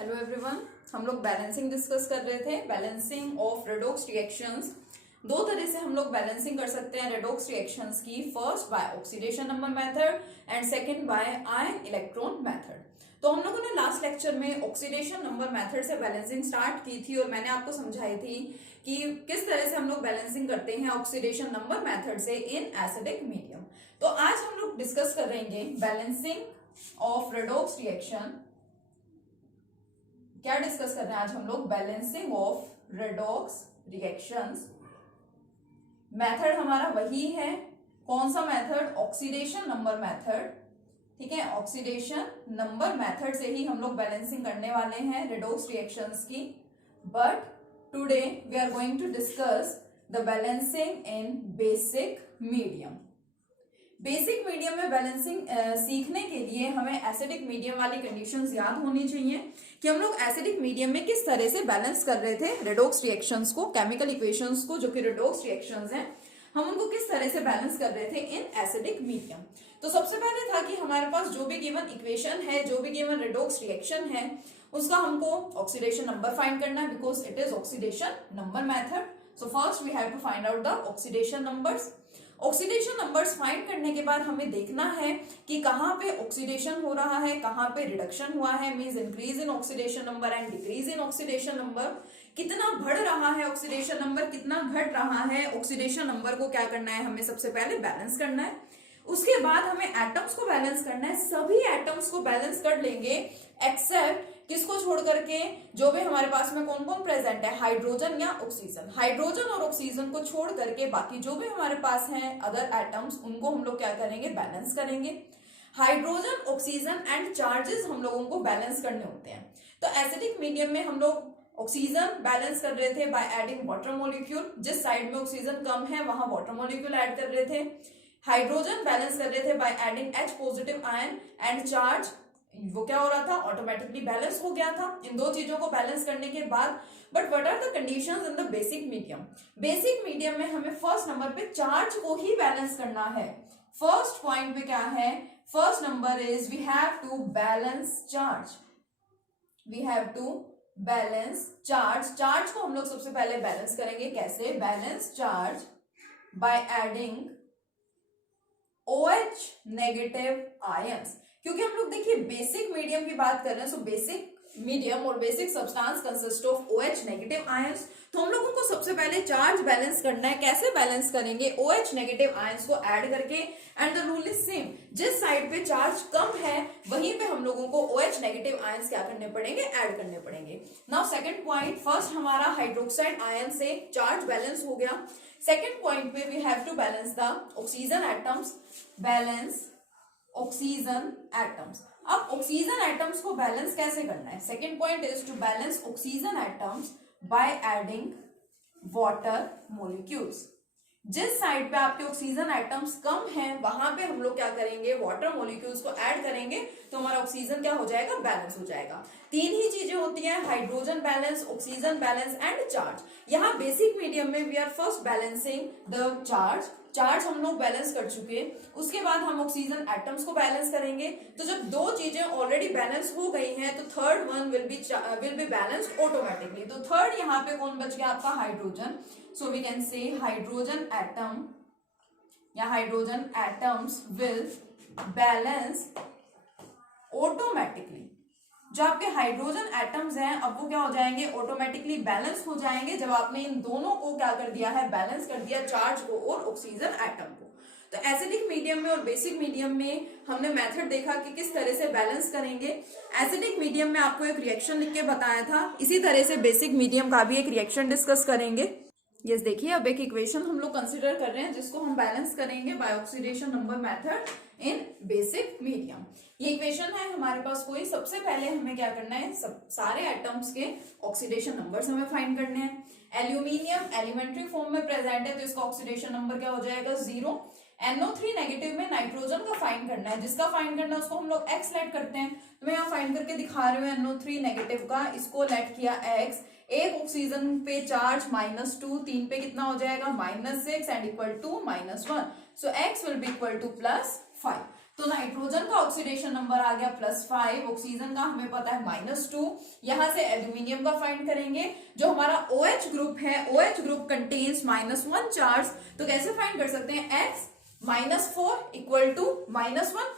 Hello everyone, हम लोग balancing discuss कर रहे थे। Balancing of redox reactions. दो तरह से हम लोग बैलेंसिंग कर सकते हैं रेडॉक्स रिएक्शंस की। First by oxidation number method and second by ion electron method. तो हम लोगों ने लास्ट लेक्चर में ऑक्सीडेशन नंबर मेथड से बैलेंसिंग स्टार्ट की थी और मैंने आपको समझाई थी कि किस तरह से हम लोग बैलेंसिंग करते हैं ऑक्सीडेशन नंबर मेथड से इन एसिडिक मीडियम। तो आज हम लोग डिस्कस करेंगे बैलेंसिंग ऑफ रेडॉक्स रिएक्शन। क्या डिस्कस कर रहे हैं आज हम लोग? Balancing of redox reactions. Method हमारा वही है। कौन सा मेथड? Oxidation number method. ठीक है, ऑक्सीडेशन नंबर मेथड से ही हम लोग बैलेंसिंग करने वाले हैं रेडॉक्स रिएक्शंस की। But today we are going to discuss the balancing in basic medium. Basic medium में बैलेंसिंग सीखने के लिए हमें एसिडिक मीडियम वाली कंडीशंस याद होनी चाहिए कि हम लोग एसिडिक मीडियम में किस तरह से बैलेंस कर रहे थे रेडॉक्स रिएक्शंस को, केमिकल इक्वेशंस को, जो कि रेडॉक्स रिएक्शंस हैं, हम उनको किस तरह से बैलेंस कर रहे थे इन एसिडिक मीडियम। तो सबसे पहले था कि हमारे पास जो भी गिवन इक्वेशन है, जो भी गिवन रेडॉक्स रिएक्शन है, उसका हमको ऑक्सीडेशन नंबर फाइंड करना है because it is oxidation number method. So first we have to find out the oxidation numbers. Oxidation numbers find करने के बाद हमें देखना है कि कहाँ पे ऑक्सीडेशन हो रहा है, कहाँ पे रिडक्शन हुआ है, means increase in oxidation number and decrease in oxidation number. कितना बढ़ रहा है ऑक्सीडेशन नंबर, कितना घट रहा है ऑक्सीडेशन नंबर को क्या करना है, हमें सबसे पहले बैलेंस करना है। उसके बाद हमें एटम्स को बैलेंस करना है। सभी एटम्स को बैलेंस कर लेंगे एक्सेप्ट किसको छोड़ करके, जो भी हमारे पास में कौन कौन प्रेजेंट है, हाइड्रोजन या ऑक्सीजन। हाइड्रोजन और ऑक्सीजन को छोड़ करके बाकी जो भी हमारे पास हैं अदर एटम्स, उनको हम लोग क्या करेंगे, बैलेंस करेंगे। हाइड्रोजन, ऑक्सीजन एंड चार्जेस हम लोगों को बैलेंस करने होते हैं। तो एसिडिक मीडियम में हम लोग ऑक्सीजन बैलेंस कर रहे थे बाय एडिंग वाटर मॉलिक्यूल। जिस साइड में ऑक्सीजन कम है वहां वाटर मॉलिक्यूल ऐड कर रहे थे। हाइड्रोजन बैलेंस कर रहे थे by adding H positive ion and charge. वो क्या हो रहा था, ऑटोमेटिकली बैलेंस हो गया था इन दो चीजों को बैलेंस करने के बाद। But what are the conditions in the basic medium? Basic medium में हमें फर्स्ट नंबर पे चार्ज को ही बैलेंस करना है। फर्स्ट पॉइंट पे क्या है, first number is we have to balance charge. We have to balance charge. Charge को हम लोग सबसे पहले बैलेंस करेंगे। कैसे? Balance charge by adding OH negative ions. क्योंकि हम लोग देखिए बेसिक मीडियम की बात कर रहे हैं, सो बेसिक मीडियम और basic substance consist of OH negative ions. तो हम लोगों को सबसे पहले चार्ज बैलेंस करना है। कैसे बैलेंस करेंगे? OH नेगेटिव आयंस को ऐड करके। And the rule is same, जिस साइड पे चार्ज कम है वहीं पे हम लोगों को OH नेगेटिव आयंस क्या करने पड़ेंगे, ऐड करने पड़ेंगे। नाउ सेकंड पॉइंट, फर्स्ट हमारा हाइड्रोक्साइड आयन से चार्ज बैलेंस हो गया। सेकंड पॉइंट पे we have to balance the oxygen atoms. Balance oxygen atoms. अब ऑक्सीजन एटम्स को बैलेंस कैसे करना है? Second point is to balance oxygen atoms by adding water molecules. जिस साइड पे आपके ऑक्सीजन एटम्स कम हैं वहां पे हम लोग क्या करेंगे, वाटर मॉलिक्यूल्स को ऐड करेंगे, तो हमारा ऑक्सीजन क्या हो जाएगा, बैलेंस हो जाएगा। तीन ही चीजें होती हैं, hydrogen balance, oxygen balance and charge. यहाँ बेसिक मीडियम में we are first balancing the charge. Charge हम लोग बैलेंस कर चुके, उसके बाद हम ऑक्सीजन एटम्स को बैलेंस करेंगे। तो जब दो चीजें ऑलरेडी बैलेंस हो गई हैं तो third one will be balanced automatically. तो थर्ड यहाँ पे कौन बच गया आपका, hydrogen. So we can say hydrogen atom या hydrogen atoms will balance automatically. जो आपके हाइड्रोजन एटम्स हैं अब वो क्या हो जाएंगे, ऑटोमेटिकली बैलेंस हो जाएंगे जब आपने इन दोनों को क्या कर दिया है, बैलेंस कर दिया, चार्ज को और ऑक्सीजन एटम को। तो एसिडिक मीडियम में और बेसिक मीडियम में हमने मेथड देखा कि किस तरह से बैलेंस करेंगे। एसिडिक मीडियम में आपको एक रिएक्शन लिख के बताया था, इसी तरह से बेसिक मीडियम का भी एक रिएक्शन डिस्कस करेंगे। यस देखिए, अब एक इक्वेशन हम लोग कंसिडर कर रहे हैं जिसको हम बैलेंस करेंगे by oxidation number method in basic medium. ये इक्वेशन है हमारे पास कोई, सबसे पहले हमें क्या करना है, सब सारे एटम्स के ऑक्सीडेशन नंबर्स हमें फाइंड करने हैं। एल्यूमिनियम एलिमेंट्री फॉर्म में प्रेजेंट है तो इसका ऑक्सीडेशन नंबर क्या हो जाएगा, 0। NO3 नेगेटिव में नाइट्रोजन का फाइंड करना है, जिसका फाइंड करना है उसको हम लोग X लेट करते हैं। तो मैं यहाँ फाइंड करके दिखा रही हूँ NO3 नेगेटिव का, इसको लेट किया X। एक ऑक्सीजन पे चार्ज -2, 3 पे कितना हो जाएगा, -6 and equal to -1। So X will be equal to +5। तो नाइट्रोजन का ऑक्सीडेशन नंबर आ गया +5, ऑक्सीजन का हमें पता है -2। यहां से एल्यूमिनियम का फाइंड करेंगे। जो हमारा OH ग्रुप है, OH ग्रुप कंटेन्स -1 चार्ज, तो कैसे फाइंड कर सकते हैं, x -4 इक्वल टू -1,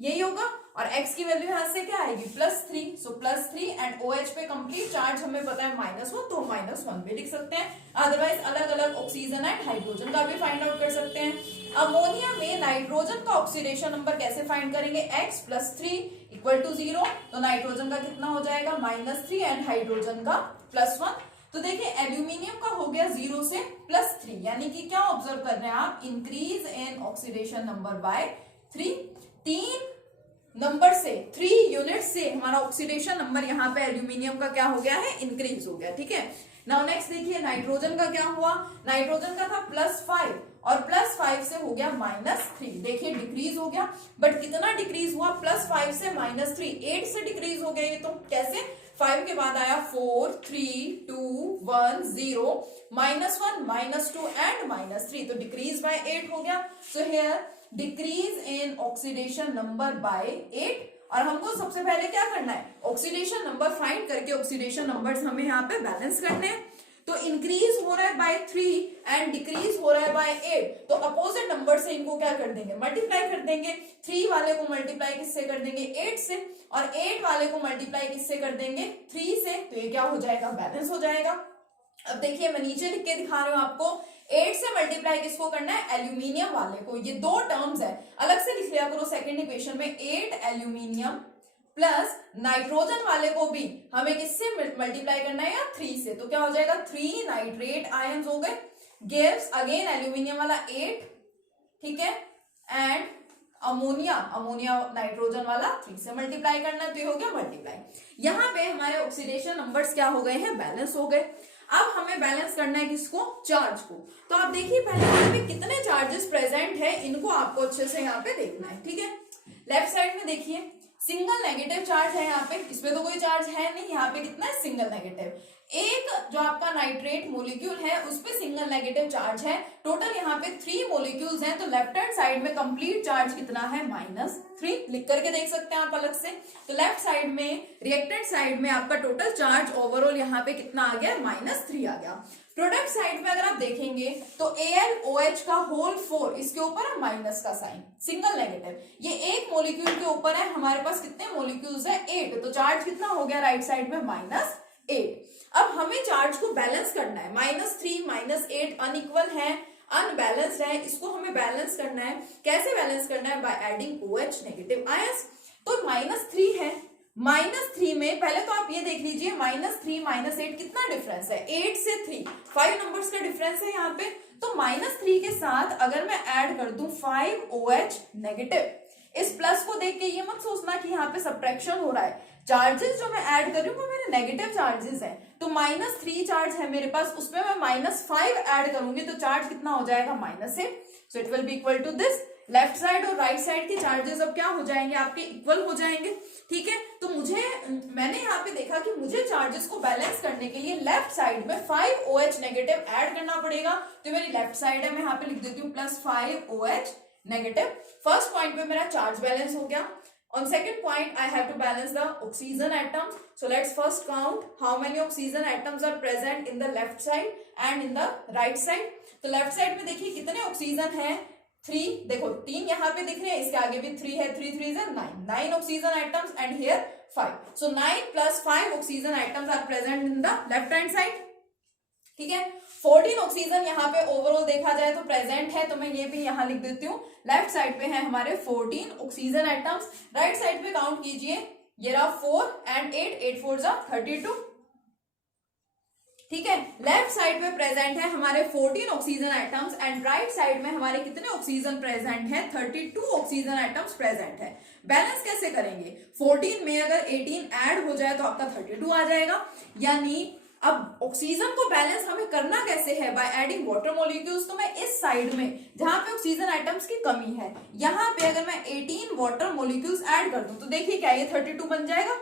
यही होगा। और x की वैल्यू यहां से क्या आएगी, +3, सो +3 एंड OH पे कंप्लीट चार्ज हमें पता है -1, तो -1 भी लिख सकते हैं। अदरवाइज अलग अलग ऑक्सीजन एंड हाइड्रोजन का भी फाइंड आउट कर सकते हैं। अमोनिया में नाइट्रोजन का ऑक्सीडेशन नंबर कैसे फाइंड करेंगे, x +3 इक्वल टू 0, तो नाइट्रोजन का कितना हो जाएगा, -3 एंड हाइड्रोजन का +1। तो देखिए एल्यूमिनियम का हो गया 0 से +3, यानी कि क्या ऑब्जर्व कर रहे हैं आप, increase in oxidation number by 3। 3 number से 3 यूनिट से हमारा ऑक्सीडेशन नंबर यहाँ पे एल्यूमिनियम का क्या हो गया है, इंक्रीज हो गया। ठीक है, नाउ नेक्स्ट देखिए नाइट्रोजन का क्या हुआ, नाइट्रोजन का था +5 और +5 से हो गया -3, देखिए डिक्रीज हो गया। बट कितना डिक्रीज हुआ, +5 से -3, 8 से डिक्रीज हो गया। ये तो कैसे, 5 के बाद आया 4, 3, 2, 1, 0, -1, -2 एंड -3, तो डिक्रीज बाय 8 हो गया। So here decrease in oxidation number by 8। और हमको सबसे पहले क्या करना है, ऑक्सीडेशन नंबर फाइंड करके ऑक्सीडेशन नंबर्स हमें यहाँ पे बैलेंस करने हैं। तो इंक्रीज हो रहा है बाय 3 एंड डिक्रीज हो रहा है बाय 8, तो अपोजिट नंबर से इनको क्या कर देंगे, मल्टीप्लाई कर देंगे। 3 वाले को मल्टीप्लाई किससे कर देंगे, 8 से, और 8 वाले को मल्टीप्लाई किससे कर देंगे, 3 से, तो ये क्या हो जाएगा, बैलेंस हो जाएगा। अब देखिए मैं नीचे लिख के दिखा रही हूँ आपको, 8 से मल्टीप्लाई किसको करना है, एल्यूमिनियम वाले को। ये दो टर्म्स है, अलग से लिख लिया करो सेकंड इक्वेशन में, 8 एल्यूमिनियम प्लस नाइट्रोजन वाले को भी हमें किससे मल्टीप्लाई करना है, या 3 से, तो क्या हो जाएगा, 3 नाइट्रेट आयंस हो गए, गिव्स अगेन एल्यूमिनियम वाला 8, ठीक है, एंड अमोनिया नाइट्रोजन वाला 3 से मल्टीप्लाई करना है, तो ये हो गया मल्टीप्लाई। यहाँ पे हमारे ऑक्सीडेशन नंबर्स क्या हो गए हैं, बैलेंस हो गए। अब हमें बैलेंस करना है किसको, चार्ज को। तो आप देखिए पहले यहाँ पे कितने चार्जेस प्रेजेंट है, इनको आपको अच्छे से यहाँ पे देखना है। ठीक है, लेफ्ट साइड में देखिए सिंगल नेगेटिव चार्ज है, यहाँ पे इसमें तो कोई चार्ज है नहीं, यहाँ पे कितना है, सिंगल नेगेटिव। एक जो आपका नाइट्रेट मोलिक्यूल है उस पे सिंगल नेगेटिव चार्ज है। टोटल यहाँ पे 3 मोलिक्यूल्स हैं, तो लेफ्ट हैंड साइड में कंप्लीट चार्ज कितना है, -3, लिख करके देख सकते हैं आप अलग से। तो लेफ्ट साइड में, रिएक्टेंट साइड में आपका टोटल चार्ज ओवरऑल यहाँ पे कितना आ गया, -3 आ गया। प्रोडक्ट साइड में अगर आप देखेंगे तो AlOH का होल 4, इसके ऊपर है माइनस का साइन, सिंगल नेगेटिव। ये एक मोलिक्यूल के ऊपर है, हमारे पास कितने मोलिक्यूल्स है, 8, तो चार्ज कितना हो गया राइट साइड में, -8। अब हमें चार्ज को बैलेंस करना है, -3 -8 अनइक्वल है, अनबैलेंस्ड है, इसको हमें बैलेंस करना है। कैसे बैलेंस करना है, bye adding OH negative ions. तो -3 है, -3 में पहले तो आप ये देख लीजिए, -3 -8 कितना डिफरेंस है, 8 से 3, 5 नंबर्स का डिफरेंस है यहाँ पे। तो -3 के साथ अगर मैं ऐड कर दूं 5 OH नेगेटिव, इस प्लस को देख के ये मत सोचना कि यहाँ पे सब्ट्रैक्शन हो रहा है, चार्जेस जो मैं ऐड कर रही हूँ वो मेरे नेगेटिव चार्जेस हैं। तो -3 चार्ज है मेरे पास, उसमें मैं -5 ऐड करूंगी तो चार्ज कितना हो जाएगा, -8, so it will be equal to this. Left side और राइट साइड के चार्जेस अब क्या हो जाएंगे, आपके इक्वल हो जाएंगे। ठीक है, तो मैंने यहाँ पे देखा कि मुझे चार्जेस को बैलेंस करने के लिए लेफ्ट साइड में 5 OH नेगेटिव ऐड करना पड़ेगा। तो मेरी लेफ्ट साइड है, मैं यहाँ पे लिख देती हूँ +5 OH नेगेटिव। फर्स्ट पॉइंट पे मेरा चार्ज बैलेंस हो गया। On second point, I have to balance the oxygen atoms. So let's first count how many oxygen atoms are present in the left side and in the right side. तो left side में देखिए कितने oxygen है, 3, देखो 3 यहाँ पे दिख रहे हैं, इसके आगे भी 3 है, 3 3 is 9 oxygen atoms and here 5. So 9 + 5 oxygen atoms are present in the left hand side. ठीक है, 14 ऑक्सीजन यहाँ पे ओवरऑल देखा जाए तो प्रेजेंट है, तो मैं ये भी यहाँ लिख देती हूँ। लेफ्ट साइड पे है हमारे 14 ऑक्सीजन एटम्स, राइट साइड पे काउंट कीजिए, ये रहा 4 एंड 8, 8 4 जा 32। ठीक है, लेफ्ट साइड पे प्रेजेंट है हमारे 14 oxygen atoms and right side में हमारे कितने ऑक्सीजन प्रेजेंट है, 32 ऑक्सीजन एटम्स प्रेजेंट है। बैलेंस कैसे करेंगे, 14 में अगर 18 ऐड हो जाए तो आपका 32 आ जाएगा। यानी अब ऑक्सीजन को बैलेंस हमें करना कैसे है, बाय एडिंग वाटर मॉलिक्यूल्स। तो मैं इस साइड में जहां पे ऑक्सीजन आइटम्स की कमी है, यहाँ पे अगर मैं 18 वाटर मॉलिक्यूल्स ऐड कर दूं तो देखिए क्या ये 32 बन जाएगा।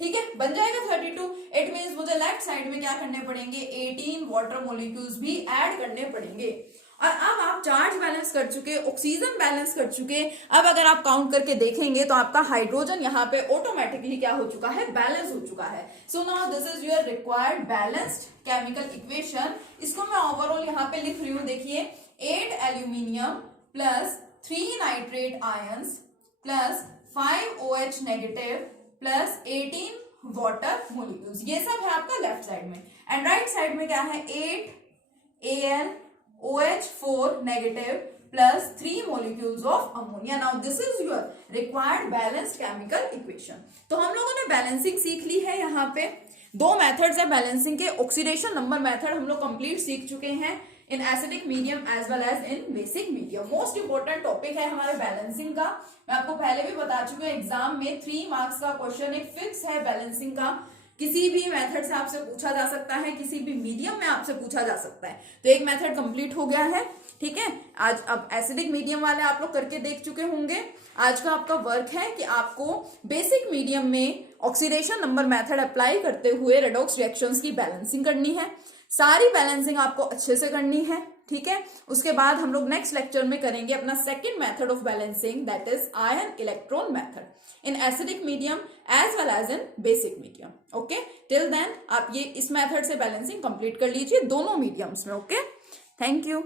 ठीक है, बन जाएगा 32। इट मींस मुझे लेफ्ट साइड में क्या करने पड़ेंगे, 18 वाटर मॉलिक्यूल्स भी ऐड करने पड़ेंगे। और अब आप चार्ज बैलेंस कर चुके, ऑक्सीजन बैलेंस कर चुके। अब अगर आप काउंट करके देखेंगे तो आपका हाइड्रोजन यहाँ पे ऑटोमेटिकली क्या हो चुका है, बैलेंस हो चुका है। So now this is your required balanced chemical equation. इसको मैं ओवरऑल यहाँ पे लिख रही हूँ, देखिए 8 aluminium plus 3 nitrate ions plus 5 OH negative plus 18 water molecules, ये सब है आपका लेफ्ट साइड में। एंड राइट साइड में क्या है, 8 AlOH4 negative plus 3 molecules of ammonia. Now this is your required balanced chemical equation. तो हम लोगों ने बैलेंसिंग सीख ली है। यहाँ पे दो मेथड्स है बैलेंसिंग के। ऑक्सीडेशन नंबर मेथड हम लोग कंप्लीट सीख चुके हैं in acidic medium as well as in basic medium. Most important topic है हमारे बैलेंसिंग का। मैं आपको पहले भी बता चुकी हूँ, एग्जाम में 3 मार्क्स का क्वेश्चन एक फिक्स है बैलेंसिंग का। किसी भी मेथड से आपसे पूछा जा सकता है, किसी भी मीडियम में आपसे पूछा जा सकता है। तो एक मेथड कंप्लीट हो गया है, ठीक है। आज अब एसिडिक मीडियम वाले आप लोग करके देख चुके होंगे। आज का आपका वर्क है कि आपको बेसिक मीडियम में ऑक्सीडेशन नंबर मेथड अप्लाई करते हुए रेडॉक्स रिएक्शंस की बैलेंसिंग करनी है। सारी बैलेंसिंग आपको अच्छे से करनी है, ठीक है। उसके बाद हम लोग नेक्स्ट लेक्चर में करेंगे अपना second method of balancing, that is ion electron method in acidic medium as well as in basic medium. Okay, till then आप ये इस मेथड से बैलेंसिंग कंप्लीट कर लीजिए दोनों मीडियम्स में। Okay, thank you.